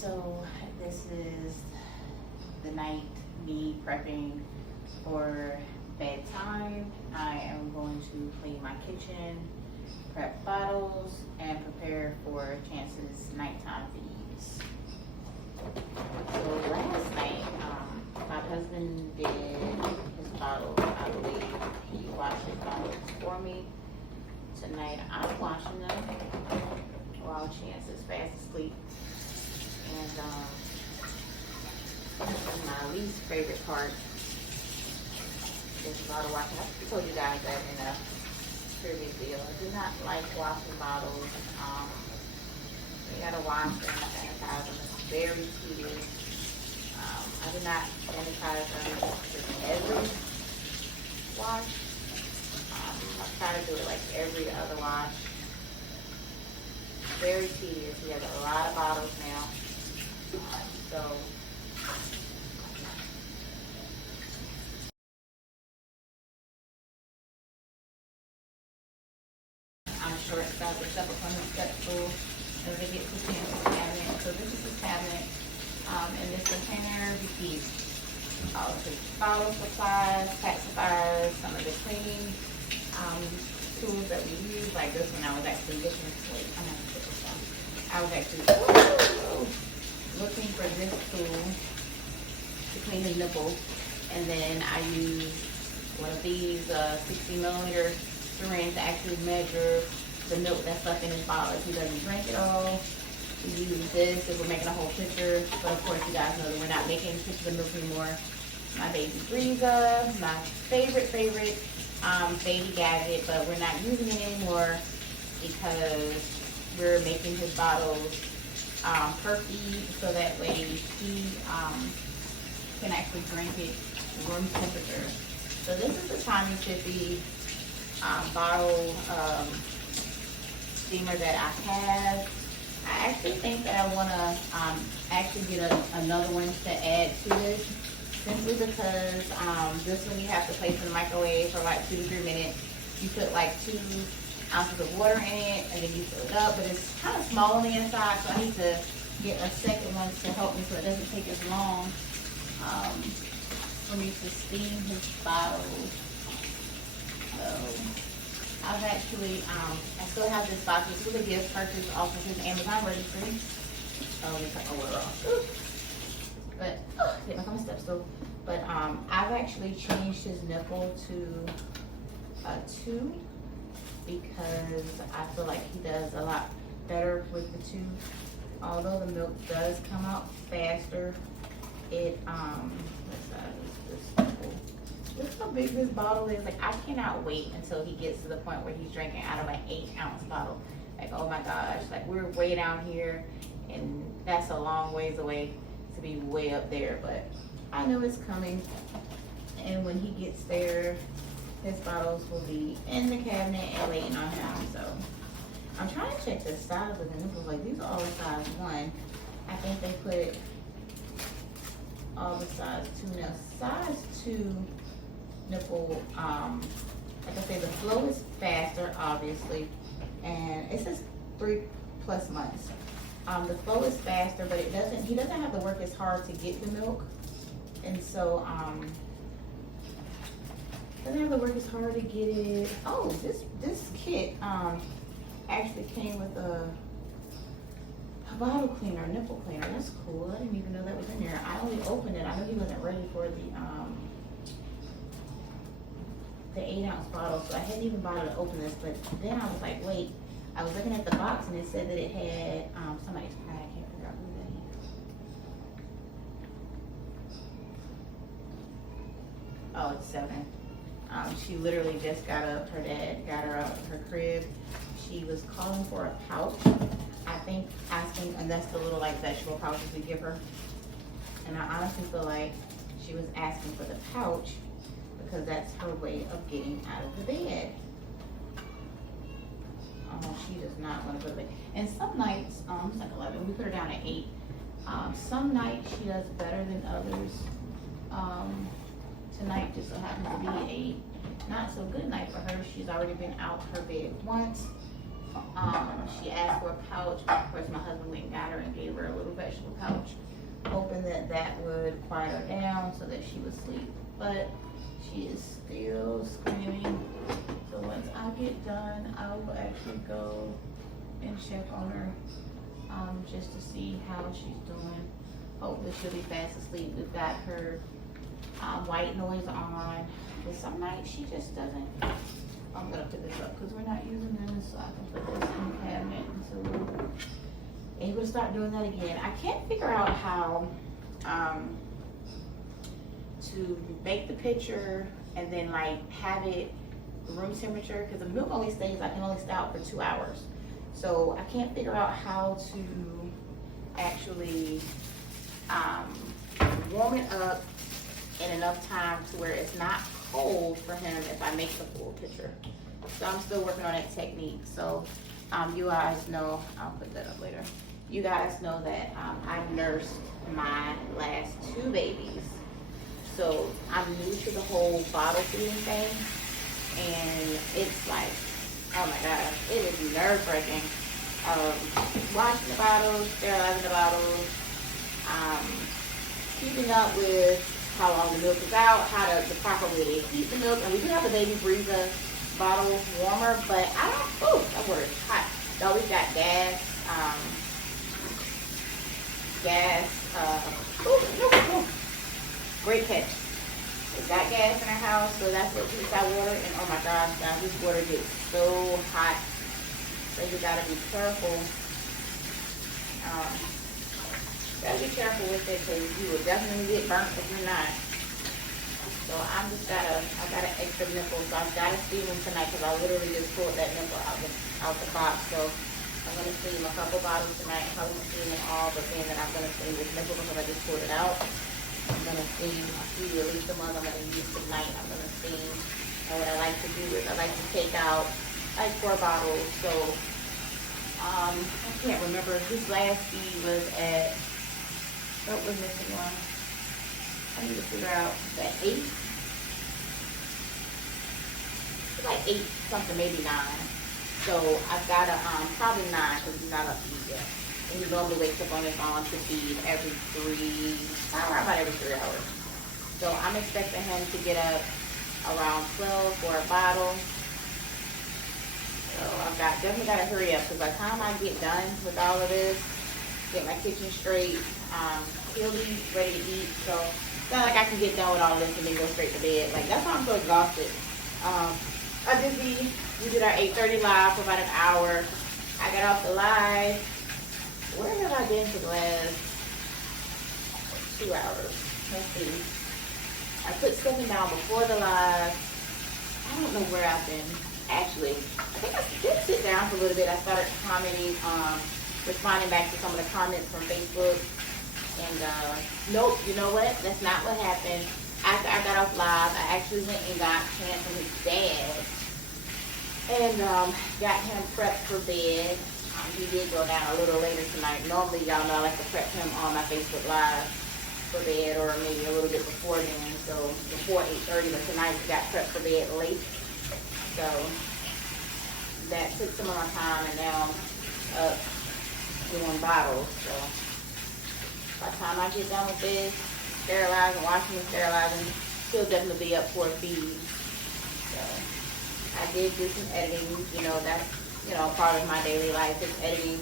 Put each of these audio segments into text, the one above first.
So this is the night me prepping for bedtime. I am going to clean my kitchen, prep bottles, and prepare for Chance's nighttime feeds. So last night, my husband did his bottles. I believe he washed his bottles for me. Tonight I'm washing them while Chance is fast asleep. And this is my least favorite part. Is bottle washing. I told you guys that in a previous video. I do not like washing bottles. You gotta wash them and sanitize them. It's very tedious. I do not sanitize them every wash. I try to do it like every other wash. Very tedious. We have a lot of bottles now. So I'm short staffed with stuff from the step stool as they get to Chance's cabinet. So this is his cabinet. In this container we keep all of his bottle supplies, pacifiers, some of the cleaning tools that we use. Like this one, I was actually looking. Wait, I'm gonna put this down. I was actually looking for this tool to clean his nipple, and then I use one of these 60mm syringe to actually measure the milk that's left in his bottle if he doesn't drink it all. We use this if we're making a whole pitcher, but of course you guys know that we're not making pitchers of milk anymore. My baby Breeza, my favorite baby gadget, but we're not using it anymore because we're making his bottles per feed, so that way he can actually drink it room temperature. So this is the Tommy Tippy bottle steamer that I have. I actually think that I want to actually get another one to add to this, simply because this one you have to place in the microwave for like 2 to 3 minutes. You put like 2 ounces of water in it, and then you fill it up, but it's kind of small on the inside, so I need to get a second one to help me so it doesn't take as long for me to steam his bottles. So I've actually, I still have this box. This was a gift purchase off of his Amazon registry. Oh, let me cut my water off. But, get back on my step stool. But I've actually changed his nipple to a 2 because I feel like he does a lot better with the 2. Although the milk does come out faster, it, what size is this nipple? Look how big this bottle is. Like, I cannot wait until he gets to the point where he's drinking out of an 8-ounce bottle. Like, oh my gosh, like we're way down here and that's a long ways away to be way up there, but I know it's coming. And when he gets there, his bottles will be in the cabinet and waiting on him. So I'm trying to check the size of the nipples. Like, these are all size 1. I think they put all the size 2. Now, size 2 nipple, like I say, the flow is faster, obviously, and it says 3+ months. The flow is faster, but he doesn't have to work as hard to get the milk, and so doesn't have to work as hard to get it. Oh, this kit actually came with a bottle cleaner, a nipple cleaner. That's cool. I didn't even know that was in there. I only opened it. I know he wasn't ready for the 8-ounce bottle, so I hadn't even bothered to open this. But then I was like, wait, I was looking at the box and it said that it had somebody's pad. I can't figure out who that is. Oh, it's 7. She literally just got up. Her dad got her out of her crib. She was calling for a pouch. I think asking, and that's the little like vegetable pouches we give her. And I honestly feel like she was asking for the pouch because that's her way of getting out of the bed. Oh, she does not want to go to bed. And some nights, it's like 11, we put her down at 8. Some nights she does better than others. Tonight just so happens to be 8. Not so good night for her. She's already been out her bed once. She asked for a pouch. Of course, my husband went and got her and gave her a little vegetable vegetable pouch, hoping that that would quiet her down so that she would sleep. But she is still screaming. So once I get done, I will actually go and check on her, just to see how she's doing. Hopefully she'll be fast asleep. We've got her white noise on, but some nights she just doesn't. I'm gonna put this up because we're not using this, so I can put this in the cabinet until we're able to start doing that again. I can't figure out how to make the picture and then like have it room temperature, because the milk only stays, I can only stay out for 2 hours. So I can't figure out how to actually warm it up in enough time to where it's not cold for him if I make the full picture. So I'm still working on that technique. So you guys know, I'll put that up later. You guys know that I nursed my last 2 babies. So I'm new to the whole bottle feeding thing. And it's like, oh my gosh, it is nerve-wracking. Washing the bottles, sterilizing the bottles, keeping up with how long the milk is out, how to the proper way to heat the milk. And we do have a baby breather bottle warmer, but I don't, oh, that word is hot. We always got gas, great catch. We got gas in our house, so that's what heats our water. And oh my gosh, guys, this water gets so hot. So you gotta be careful. Gotta be careful with it, because you will definitely get burnt if you're not. So I got an extra nipple, so I've got to steam them tonight, because I literally just pulled that nipple out the box. So I'm gonna steam a couple bottles tonight. I probably won't steam them all, but then I'm gonna steam this nipple because I just pulled it out. I'm gonna steam a few, at least the ones I'm gonna use tonight. I'm gonna steam. And what I like to do is I like to take out like 4 bottles. So I can't remember. This last feed was at, what was missing one? I need to figure out that 8. It's like 8 something, maybe 9. So I've got to probably 9 because he's not up to eat yet. And he normally wakes up on his own to feed every 3, about every 3 hours. So I'm expecting him to get up around 12 for a bottle. So I've definitely got to hurry up, because by the time I get done with all of this, get my kitchen straight, he'll be ready to eat. So it's not like I can get done with all of this and then go straight to bed. Like, that's why I'm so exhausted. We did our 8:30 live for about an hour. I got off the live. Where have I been for the last 2 hours? Let's see. I put something down before the live. I don't know where I've been. Actually, I think I did sit down for a little bit. I started commenting, responding back to some of the comments from Facebook. And nope, you know what? That's not what happened. After I got off live, I actually went and got Chance from his dad and got him prepped for bed. He did go down a little later tonight. Normally, y'all know I like to prep him on my Facebook Live for bed, or maybe a little bit before then. So before 8:30, but tonight he got prepped for bed late. So that took some of my time, and now I'm doing bottles. So by the time I get done with this, sterilizing, washing and sterilizing, he'll definitely be up for a feed. So I did do some editing. You know, that's, you know, part of my daily life is editing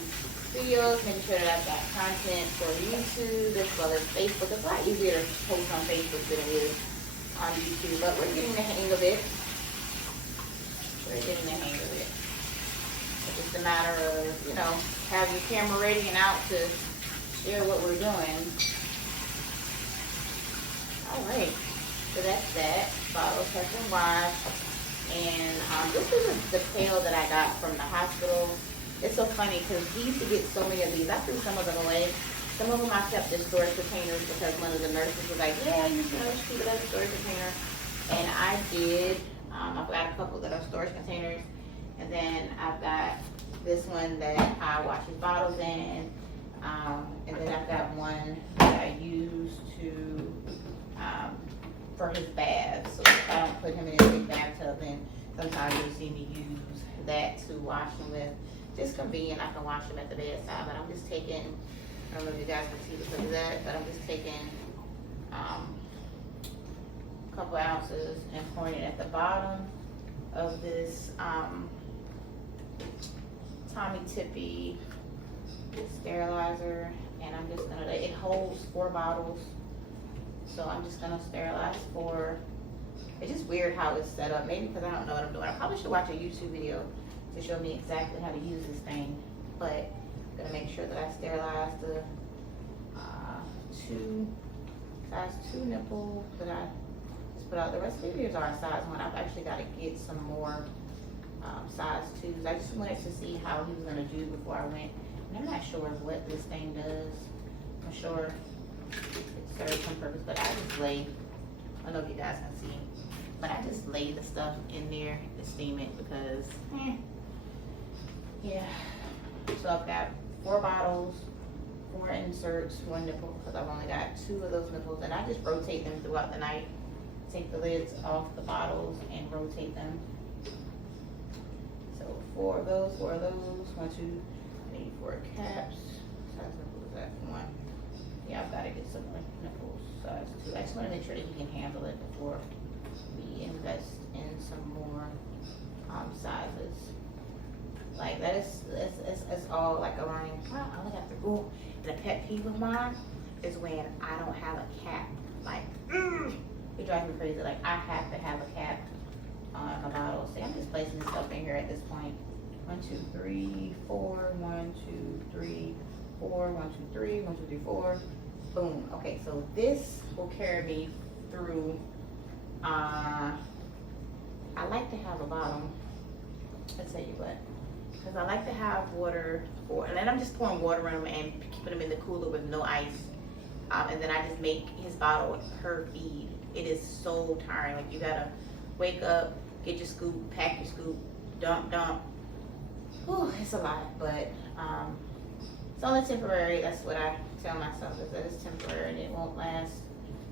videos, making sure that I've got content for YouTube as well as Facebook. It's a lot easier to post on Facebook than it is on YouTube, but we're getting the hang of it. It's just a matter of, you know, having the camera ready and out to share what we're doing. All right, so that's that. Bottles have been washed. And this is the pail that I got from the hospital. It's so funny because he used to get so many of these. I threw some of them away. Some of them I kept in storage containers because one of the nurses was like, yeah, you know, just keep it as a storage container. And I did. I've got a couple that are storage containers. And then I've got this one that I wash his bottles in. And then I've got one that I use to for his bath. So if I don't put him in a big bathtub, then sometimes you'll see me use that to wash him with. Just convenient, I can wash him at the bedside, but I'm just taking I don't know if you guys can see because of that, but I'm just taking a couple ounces and pouring it at the bottom of this Tommy Tippy sterilizer, and I'm just gonna, it holds 4 bottles, so I'm just gonna sterilize 4. It's just weird how it's set up, maybe because I don't know what I'm doing. I probably should watch a YouTube video to show me exactly how to use this thing, but I'm gonna make sure that I sterilize the size 2 nipple that I just put out. The rest of the videos are a size 1. I've actually got to get some more size 2s. I just wanted to see how he was gonna do before I went. And I'm not sure what this thing does. I'm sure it serves some purpose, but I just lay, I don't know if you guys can see, but I just lay the stuff in there to steam it because, yeah. So I've got 4 bottles, 4 inserts, 1 nipple, because I've only got 2 of those nipples, and I just rotate them throughout the night. Take the lids off the bottles and rotate them. So 4 of those, 4 of those, 1, 2, I need 4 caps. Size nipple is that 1. Yeah, I've got to get some more nipples, size 2. I just want to make sure that he can handle it before we invest in some more sizes. Like that is, it's all like a learning. I only got to go. And a pet peeve of mine is when I don't have a cap. Like, it drives me crazy. Like I have to have a cap on a bottle. See, I'm just placing this stuff in here at this point. 1, 2, 3, 4. 1, 2, 3, 4. 1, 2, 3. 1, 2, 3, 4. Boom. Okay, so this will carry me through. I like to have a bottom. I'll tell you what. Because I like to have water for, and then I'm just pouring water in them and keeping them in the cooler with no ice. And then I just make his bottle her feed. It is so tiring. Like you gotta wake up, get your scoop, pack your scoop, dump. Whew, it's a lot, but it's only temporary. That's what I tell myself, is that it's temporary and it won't last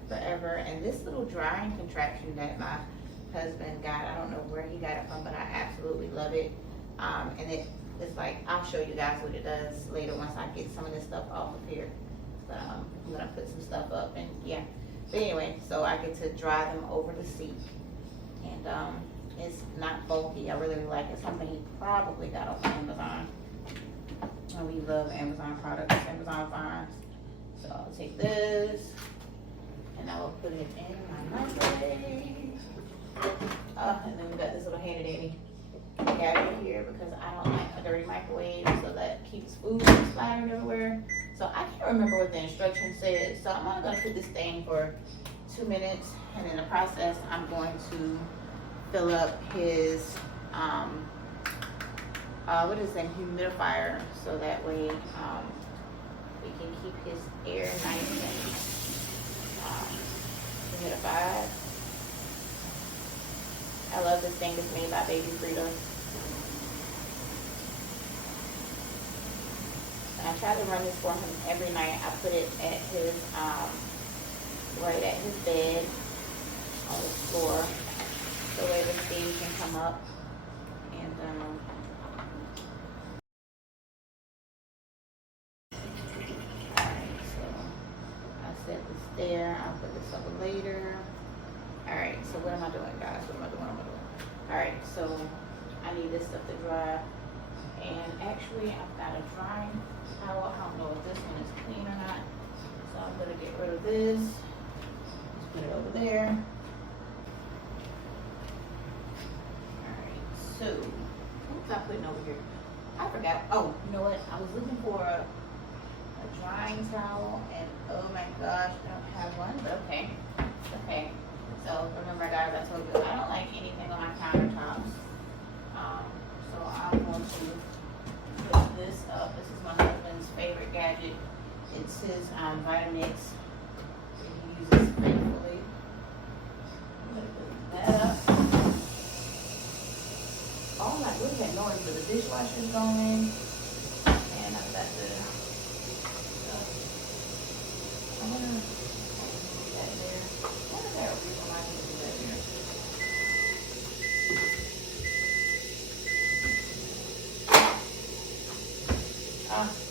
forever. And this little drying contraption that my husband got, I don't know where he got it from, but I absolutely love it. And it's like, I'll show you guys what it does later once I get some of this stuff off of here. But I'm gonna put some stuff up, and yeah. But anyway, so I get to dry them over the sink, and it's not bulky. I really like it. Something he probably got off Amazon. And we love Amazon products, Amazon finds. So I'll take this, and I will put it in my microwave. And then we got this little handy dandy gadget here because I don't like a dirty microwave, so that keeps food from splattering everywhere. So I can't remember what the instructions said, so I'm only gonna put this thing for 2 minutes, and in the process I'm going to fill up his what is that, humidifier, so that way we can keep his air nice and humidified. I love this thing. It's made by Baby Frida. And I try to run this for him every night. I put it at his, right at his bed on the floor, so way the steam can come up. And alright, so I set this there. I'll put this up later. Alright, so what am I doing, guys? What am I doing? Alright, so I need this stuff to dry. And actually, I've got a drying towel. I don't know if this one is clean or not. So I'm going to get rid of this. Just put it over there. Alright, so what was I putting over here? I forgot. Oh, you know what? I was looking for a drying towel, and oh my gosh, I don't have one, but okay. Okay. So remember, guys, I told you I don't like anything on my countertops. So I'm going to put this up. This is my husband's favorite gadget. It's his Vitamix that he uses faithfully. I'm going to put that up. Oh my goodness, that noise, but the dishwasher's going. And I've got the I'm going to put that there. What is that reason why I need to do that here?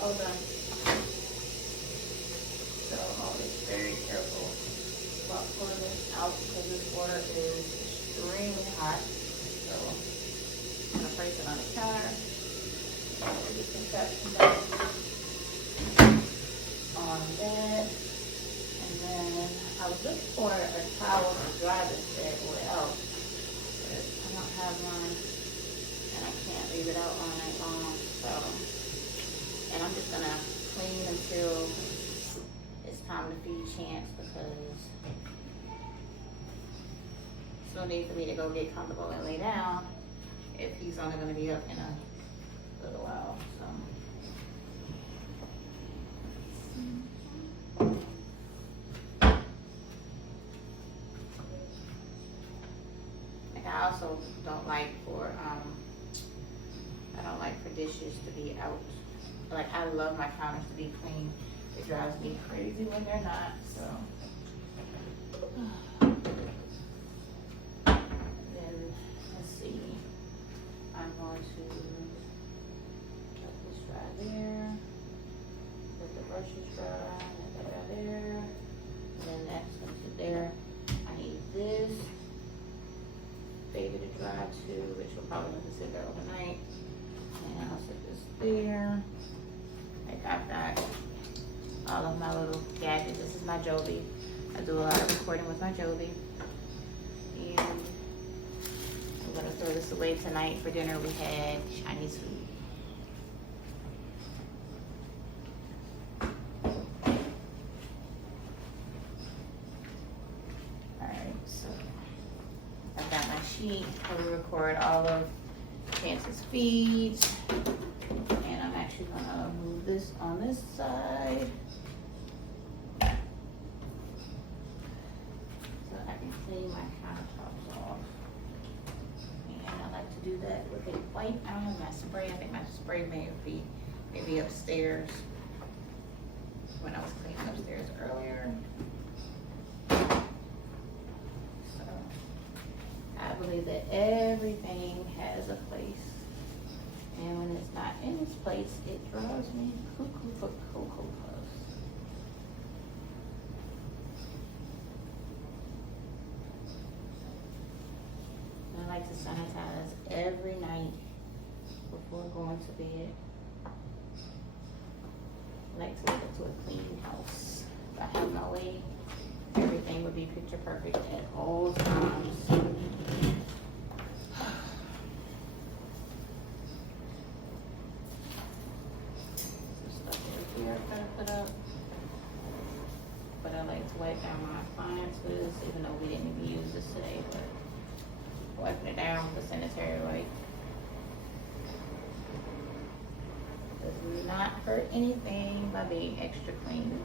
Hold on. because this water is extremely hot. So I'm gonna place it on the counter. Get some captions on that. And then I was looking for a towel to dry this bed well, but I don't have one, and I can't leave it out all night long. So, and I'm just gonna clean until it's time to feed Chance, because it's no need for me to go get comfortable and lay down if he's only gonna be up in a little while. So. I also don't like for I don't like for dishes to be out. Like, I love my counters to be clean. It drives me crazy when they're not. So then let's see. I'm going to let this dry there. Let the brushes dry. Let that dry there. And then that's going to sit there. I need this baby to dry too, which will probably have to sit there overnight. And I'll set this there. Like, I've got all of my little gadgets. This is my Joby. I do a lot of recording with my Joby. And I'm gonna throw this away tonight. For dinner we had Chinese food. Where we record all of Chance's feeds, and I'm actually gonna move this on this side so I can clean my countertops off. And I like to do that with a wipe. I don't have my spray. I think my spray may be maybe upstairs when I was cleaning upstairs earlier. I believe that everything has a place, and when it's not in its place, it drives me cuckoo for Cocoa Puffs. I like to sanitize every night before going to bed. I like to get to a clean house. If I have my way, everything would be picture perfect at all times. Some stuff over here I've got to put up. But I like to wipe down my appliances, even though we didn't even use this today, but wiping it down with a sanitary wipe does not hurt anything by being extra clean.